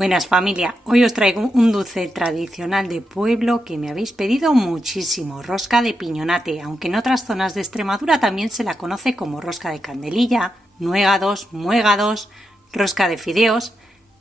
Buenas familia, hoy os traigo un dulce tradicional de pueblo que me habéis pedido muchísimo, rosca de piñonate, aunque en otras zonas de Extremadura también se la conoce como rosca de candelilla, nuegados, muégados, rosca de fideos.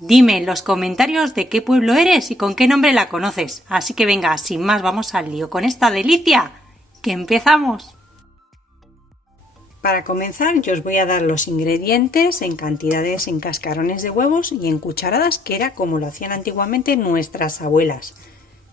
Dime en los comentarios de qué pueblo eres y con qué nombre la conoces, así que venga, sin más vamos al lío con esta delicia, que empezamos. Para comenzar yo os voy a dar los ingredientes en cantidades en cascarones de huevos y en cucharadas, que era como lo hacían antiguamente nuestras abuelas.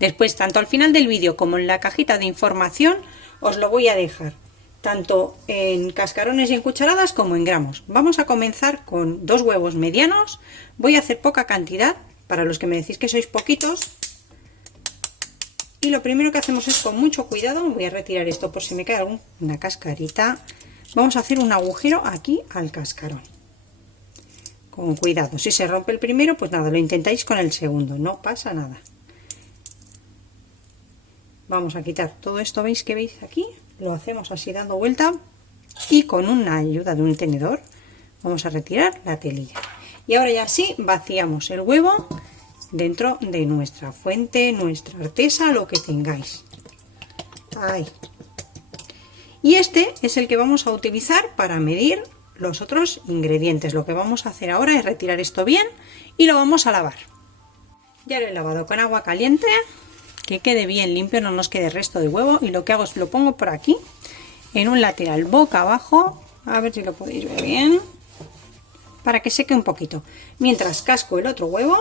Después, tanto al final del vídeo como en la cajita de información, os lo voy a dejar, tanto en cascarones y en cucharadas como en gramos. Vamos a comenzar con 2 huevos medianos. Voy a hacer poca cantidad, para los que me decís que sois poquitos. Y lo primero que hacemos es con mucho cuidado, voy a retirar esto por si me cae alguna cascarita. Vamos a hacer un agujero aquí al cascarón. Con cuidado, si se rompe el primero, pues nada, lo intentáis con el segundo, no pasa nada. Vamos a quitar todo esto, ¿veis que veis aquí? Lo hacemos así dando vuelta y con una ayuda de un tenedor vamos a retirar la telilla. Y ahora ya sí, vaciamos el huevo dentro de nuestra fuente, nuestra artesa, lo que tengáis. Ahí. Y este es el que vamos a utilizar para medir los otros ingredientes. Lo que vamos a hacer ahora es retirar esto bien y lo vamos a lavar. Ya lo he lavado con agua caliente, que quede bien limpio, no nos quede resto de huevo. Y lo que hago es lo pongo por aquí, en un lateral boca abajo, a ver si lo podéis ver bien, para que seque un poquito. Mientras casco el otro huevo.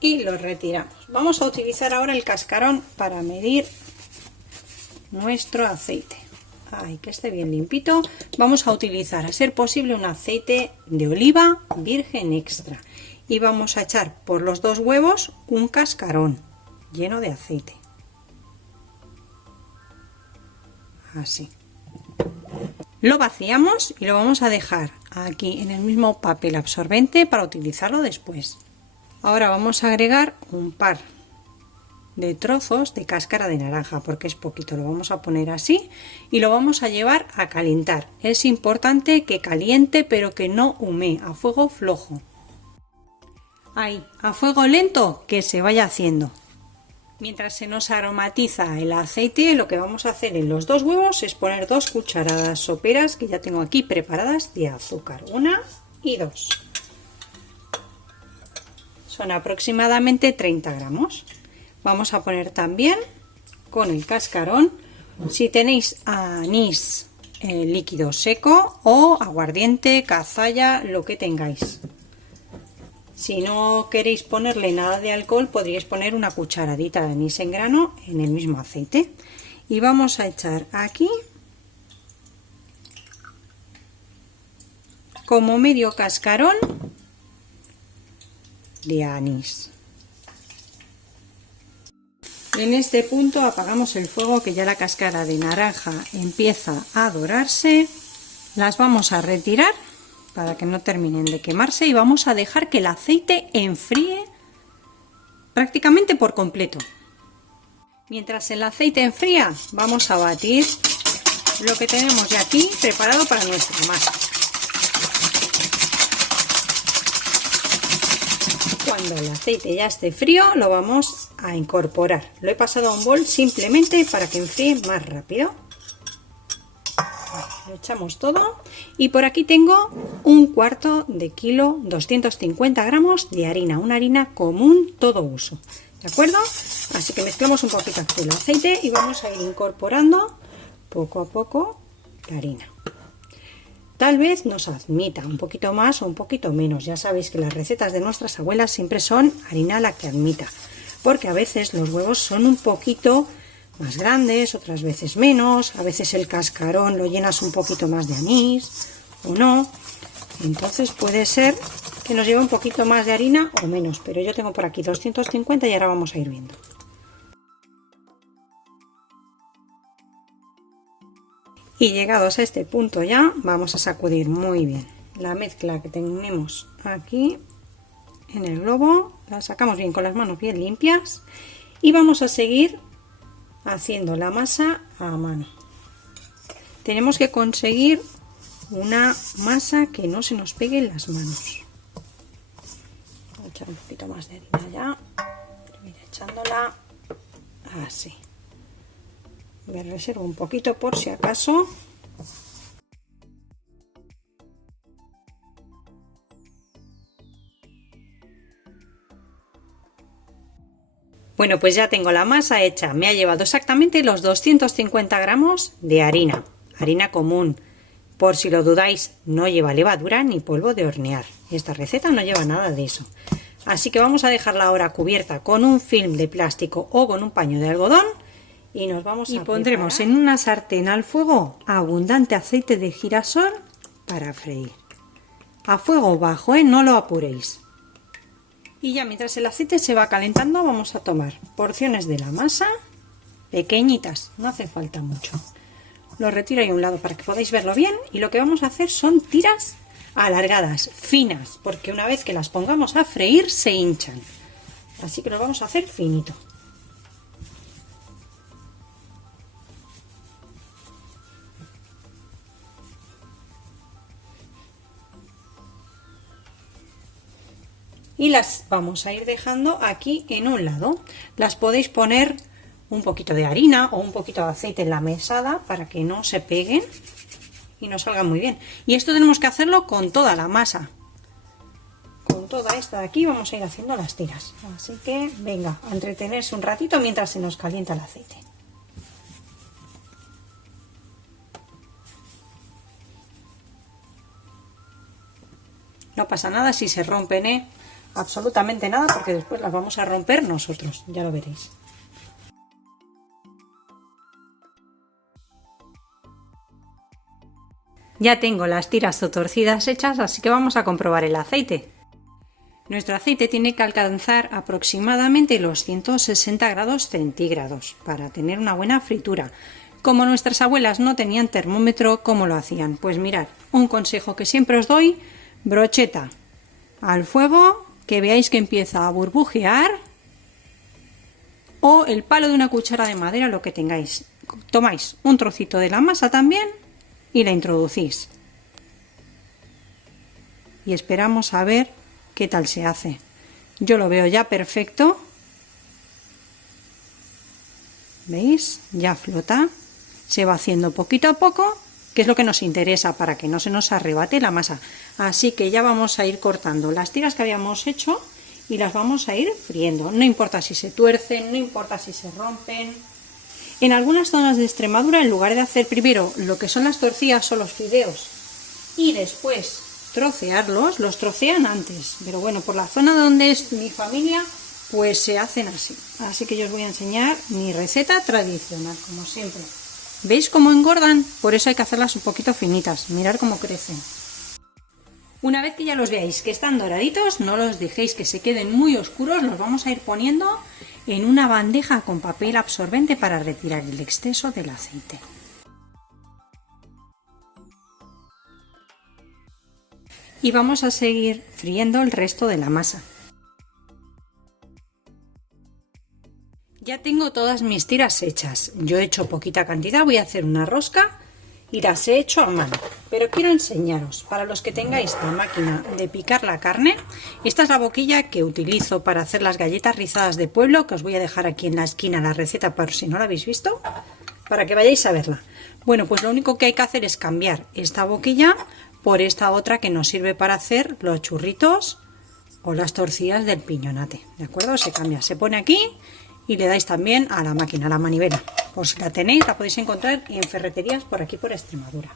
Y lo retiramos. Vamos a utilizar ahora el cascarón para medir nuestro aceite. Ay, que esté bien limpito. Vamos a utilizar, a ser posible, un aceite de oliva virgen extra. Y vamos a echar por los 2 huevos un cascarón lleno de aceite. Así. Lo vaciamos y lo vamos a dejar aquí en el mismo papel absorbente para utilizarlo después. Ahora vamos a agregar un par de trozos de cáscara de naranja, porque es poquito. Lo vamos a poner así y lo vamos a llevar a calentar. Es importante que caliente, pero que no humee, a fuego flojo. Ahí, a fuego lento, que se vaya haciendo. Mientras se nos aromatiza el aceite, lo que vamos a hacer en los 2 huevos es poner 2 cucharadas soperas, que ya tengo aquí preparadas, de azúcar. 1 y 2. Son aproximadamente 30 gramos. Vamos a poner también con el cascarón, si tenéis anís líquido seco o aguardiente, cazalla, lo que tengáis. Si no queréis ponerle nada de alcohol, podríais poner una cucharadita de anís en grano en el mismo aceite. Y vamos a echar aquí como medio cascarón de anís. En este punto apagamos el fuego, que ya la cáscara de naranja empieza a dorarse. Las vamos a retirar para que no terminen de quemarse y vamos a dejar que el aceite enfríe prácticamente por completo. Mientras el aceite enfría, vamos a batir lo que tenemos ya aquí preparado para nuestra masa. Cuando el aceite ya esté frío, lo vamos a incorporar. Lo he pasado a un bol simplemente para que enfríe más rápido. Lo echamos todo y por aquí tengo 1/4 de kilo, 250 gramos de harina, una harina común todo uso, ¿de acuerdo? Así que mezclamos un poquito aquí el aceite y vamos a ir incorporando poco a poco la harina. Tal vez nos admita un poquito más o un poquito menos. Ya sabéis que las recetas de nuestras abuelas siempre son harina la que admita, porque a veces los huevos son un poquito más grandes, otras veces menos, a veces el cascarón lo llenas un poquito más de anís o no. Entonces puede ser que nos lleve un poquito más de harina o menos, pero yo tengo por aquí 250 y ahora vamos a ir viendo. Y llegados a este punto ya vamos a sacudir muy bien la mezcla que tenemos aquí en el globo, la sacamos bien con las manos bien limpias y vamos a seguir haciendo la masa a mano. Tenemos que conseguir una masa que no se nos pegue en las manos. Voy a echar un poquito más de harina ya. Voy a ir echándola así. Me reservo un poquito por si acaso. Bueno, pues ya tengo la masa hecha. Me ha llevado exactamente los 250 gramos de harina. Harina común. Por si lo dudáis, no lleva levadura ni polvo de hornear. Esta receta no lleva nada de eso. Así que vamos a dejarla ahora cubierta con un film de plástico o con un paño de algodón y nos vamos a pondremos en una sartén al fuego abundante aceite de girasol para freír. A fuego bajo, no lo apuréis. Y ya mientras el aceite se va calentando vamos a tomar porciones de la masa pequeñitas, no hace falta mucho. Lo retiro ahí a un lado para que podáis verlo bien y lo que vamos a hacer son tiras alargadas, finas, porque una vez que las pongamos a freír se hinchan. Así que lo vamos a hacer finito. Y las vamos a ir dejando aquí en un lado. Las podéis poner un poquito de harina o un poquito de aceite en la mesada para que no se peguen y nos salgan muy bien. Y esto tenemos que hacerlo con toda la masa. Con toda esta de aquí vamos a ir haciendo las tiras. Así que venga, a entretenerse un ratito mientras se nos calienta el aceite. No pasa nada si se rompen, absolutamente nada, porque después las vamos a romper nosotros, ya lo veréis. Ya tengo las tiras o torcidas hechas, así que vamos a comprobar el aceite. Nuestro aceite tiene que alcanzar aproximadamente los 160 grados centígrados para tener una buena fritura. Como nuestras abuelas no tenían termómetro, ¿cómo lo hacían? Pues mirad, un consejo que siempre os doy: brocheta al fuego, que veáis que empieza a burbujear, o el palo de una cuchara de madera, lo que tengáis. Tomáis un trocito de la masa también y la introducís. Y esperamos a ver qué tal se hace. Yo lo veo ya perfecto. ¿Veis? Ya flota. Se va haciendo poquito a poco, que es lo que nos interesa para que no se nos arrebate la masa. Así que ya vamos a ir cortando las tiras que habíamos hecho y las vamos a ir friendo. No importa si se tuercen, no importa si se rompen. En algunas zonas de Extremadura, en lugar de hacer primero lo que son las tortillas o los fideos y después trocearlos, los trocean antes. Pero bueno, por la zona donde es mi familia, pues se hacen así. Así que yo os voy a enseñar mi receta tradicional, como siempre. ¿Veis cómo engordan? Por eso hay que hacerlas un poquito finitas. Mirad cómo crecen. Una vez que ya los veáis que están doraditos, no los dejéis que se queden muy oscuros. Los vamos a ir poniendo en una bandeja con papel absorbente para retirar el exceso del aceite. Y vamos a seguir friendo el resto de la masa. Ya tengo todas mis tiras hechas. Yo he hecho poquita cantidad, voy a hacer una rosca y las he hecho a mano. Pero quiero enseñaros, para los que tengáis la máquina de picar la carne, esta es la boquilla que utilizo para hacer las galletas rizadas de pueblo, que os voy a dejar aquí en la esquina la receta por si no la habéis visto, para que vayáis a verla. Bueno, pues lo único que hay que hacer es cambiar esta boquilla por esta otra que nos sirve para hacer los churritos o las tortillas del piñonate. ¿De acuerdo? Se cambia, se pone aquí y le dais también a la máquina, a la manivela. Por si la tenéis, la podéis encontrar en ferreterías por aquí por Extremadura.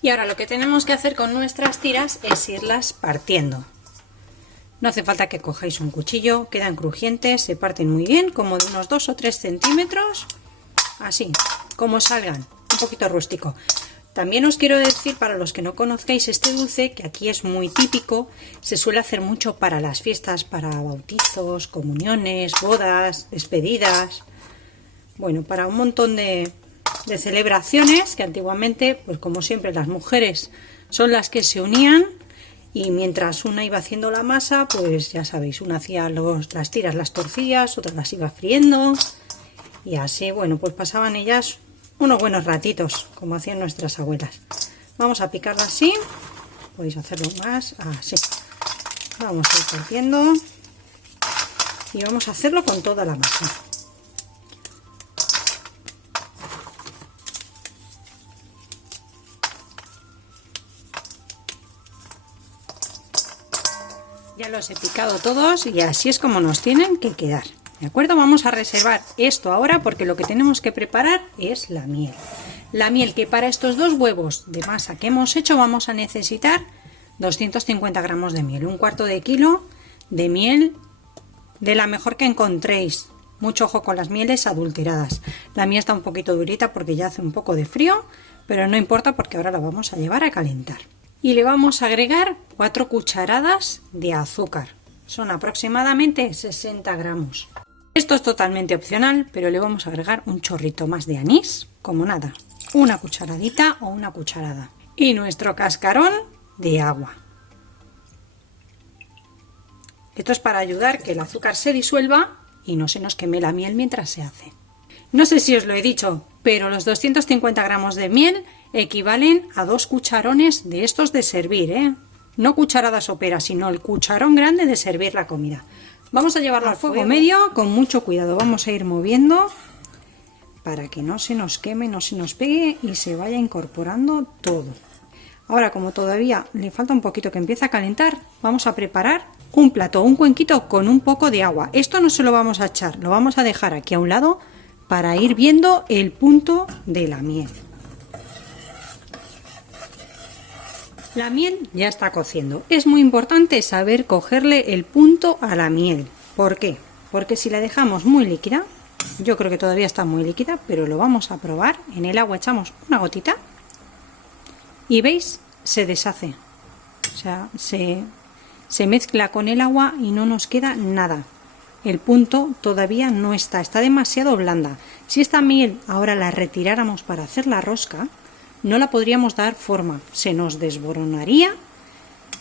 Y ahora lo que tenemos que hacer con nuestras tiras es irlas partiendo. No hace falta que cojáis un cuchillo, quedan crujientes, se parten muy bien, como de unos 2 o 3 centímetros, así, como salgan, un poquito rústico. También os quiero decir, para los que no conozcáis este dulce, que aquí es muy típico, se suele hacer mucho para las fiestas, para bautizos, comuniones, bodas, despedidas, bueno, para un montón de celebraciones que antiguamente, pues como siempre, las mujeres son las que se unían y mientras una iba haciendo la masa, pues ya sabéis, una hacía las tiras, las tortillas, otra las iba friendo y así, bueno, pues pasaban ellas unos buenos ratitos, como hacían nuestras abuelas. Vamos a picarla así, podéis hacerlo más así. Vamos a ir partiendo y vamos a hacerlo con toda la masa. Ya los he picado todos y así es como nos tienen que quedar. ¿De acuerdo? Vamos a reservar esto ahora porque lo que tenemos que preparar es la miel. La miel, que para estos 2 huevos de masa que hemos hecho vamos a necesitar 250 gramos de miel, un cuarto de kilo de miel de la mejor que encontréis. Mucho ojo con las mieles adulteradas. La mía está un poquito durita porque ya hace un poco de frío, pero no importa porque ahora la vamos a llevar a calentar. Y le vamos a agregar 4 cucharadas de azúcar. Son aproximadamente 60 gramos. Esto es totalmente opcional, pero le vamos a agregar un chorrito más de anís, como nada, una cucharadita o una cucharada. Y nuestro cascarón de agua. Esto es para ayudar que el azúcar se disuelva y no se nos queme la miel mientras se hace. No sé si os lo he dicho, pero los 250 gramos de miel equivalen a 2 cucharones de estos de servir, ¿eh? No cucharadas soperas, sino el cucharón grande de servir la comida. Vamos a llevarlo al fuego medio con mucho cuidado. Vamos a ir moviendo para que no se nos queme, no se nos pegue y se vaya incorporando todo. Ahora, como todavía le falta un poquito que empiece a calentar, vamos a preparar un plato, un cuenquito con un poco de agua. Esto no se lo vamos a echar, lo vamos a dejar aquí a un lado para ir viendo el punto de la miel. La miel ya está cociendo. Es muy importante saber cogerle el punto a la miel. ¿Por qué? Porque si la dejamos muy líquida, yo creo que todavía está muy líquida, pero lo vamos a probar. En el agua echamos una gotita y veis, se deshace. O sea, se mezcla con el agua y no nos queda nada. El punto todavía no está demasiado blanda. Si esta miel ahora la retiráramos para hacer la rosca, no la podríamos dar forma, se nos desboronaría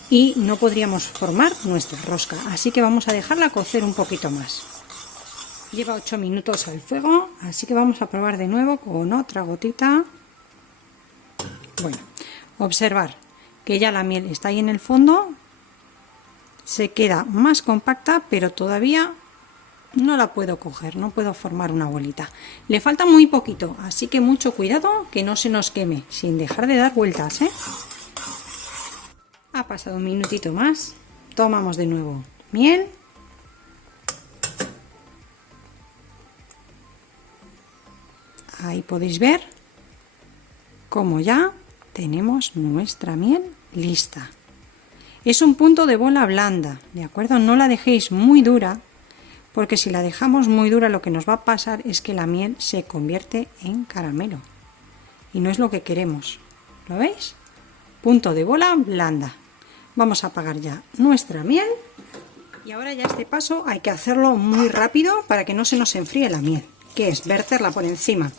y no podríamos formar nuestra rosca. Así que vamos a dejarla cocer un poquito más. Lleva 8 minutos al fuego, así que vamos a probar de nuevo con otra gotita. Bueno, observar que ya la miel está ahí en el fondo, se queda más compacta, pero todavía no la puedo coger, no puedo formar una bolita. Le falta muy poquito, así que mucho cuidado que no se nos queme, sin dejar de dar vueltas, ¿eh? Ha pasado un minutito más, tomamos de nuevo miel. Ahí podéis ver cómo ya tenemos nuestra miel lista. Es un punto de bola blanda, ¿de acuerdo? No la dejéis muy dura, porque si la dejamos muy dura lo que nos va a pasar es que la miel se convierte en caramelo y no es lo que queremos. ¿Lo veis? Punto de bola blanda. Vamos a apagar ya nuestra miel y ahora ya este paso hay que hacerlo muy rápido para que no se nos enfríe la miel, que es verterla por encima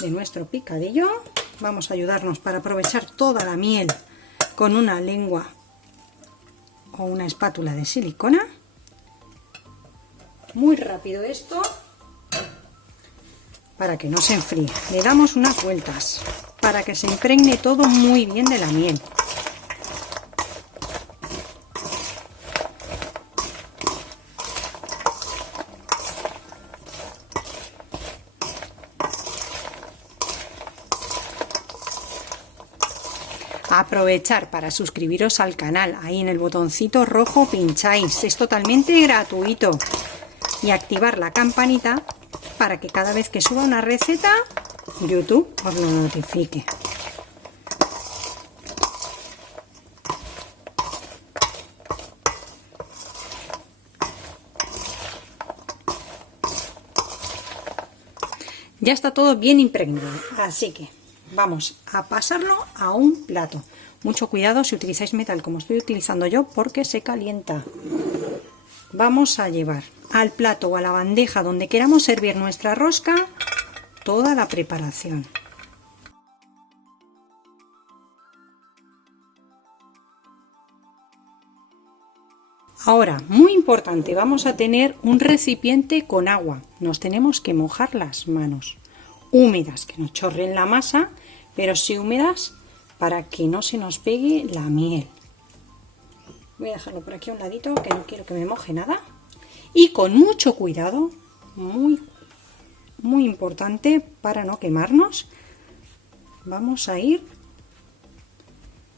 de nuestro picadillo. Vamos a ayudarnos para aprovechar toda la miel con una lengua o una espátula de silicona. Muy rápido esto para que no se enfríe. Le damos unas vueltas para que se impregne todo muy bien de la miel. Aprovechar para suscribiros al canal, ahí en el botoncito rojo pincháis, es totalmente gratuito, y activar la campanita para que cada vez que suba una receta YouTube os lo notifique. Ya está todo bien impregnado, así que vamos a pasarlo a un plato. Mucho cuidado si utilizáis metal como estoy utilizando yo porque se calienta. Vamos a llevar al plato o a la bandeja donde queramos servir nuestra rosca toda la preparación. Ahora, muy importante, vamos a tener un recipiente con agua. Nos tenemos que mojar las manos. Húmedas, que no chorren la masa, pero sí húmedas para que no se nos pegue la miel. Voy a dejarlo por aquí a un ladito, que no quiero que me moje nada. Y con mucho cuidado, muy importante para no quemarnos, vamos a ir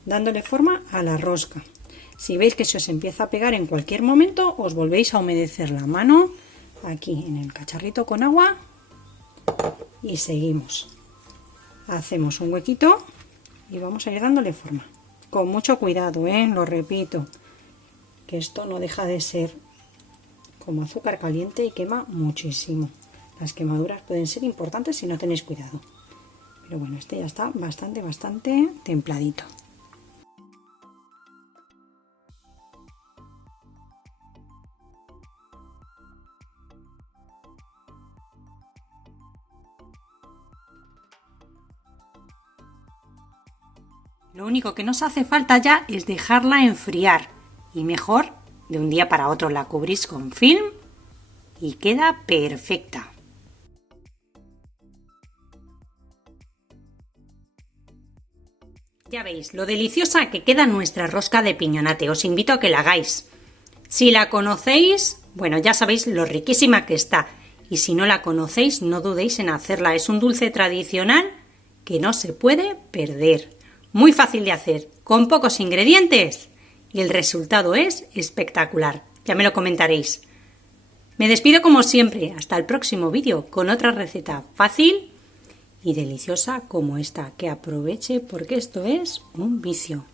dándole forma a la rosca. Si veis que se os empieza a pegar en cualquier momento, os volvéis a humedecer la mano aquí en el cacharrito con agua y seguimos. Hacemos un huequito y vamos a ir dándole forma. Con mucho cuidado, lo repito, que esto no deja de ser como azúcar caliente y quema muchísimo. Las quemaduras pueden ser importantes si no tenéis cuidado. Pero bueno, este ya está bastante templadito. Lo único que nos hace falta ya es dejarla enfriar. Y mejor, de un día para otro la cubrís con film y queda perfecta. Ya veis lo deliciosa que queda nuestra rosca de piñonate. Os invito a que la hagáis. Si la conocéis, bueno, ya sabéis lo riquísima que está. Y si no la conocéis, no dudéis en hacerla. Es un dulce tradicional que no se puede perder. Muy fácil de hacer, con pocos ingredientes. Y el resultado es espectacular. Ya me lo comentaréis. Me despido como siempre. Hasta el próximo vídeo con otra receta fácil y deliciosa como esta. Que aproveche porque esto es un vicio.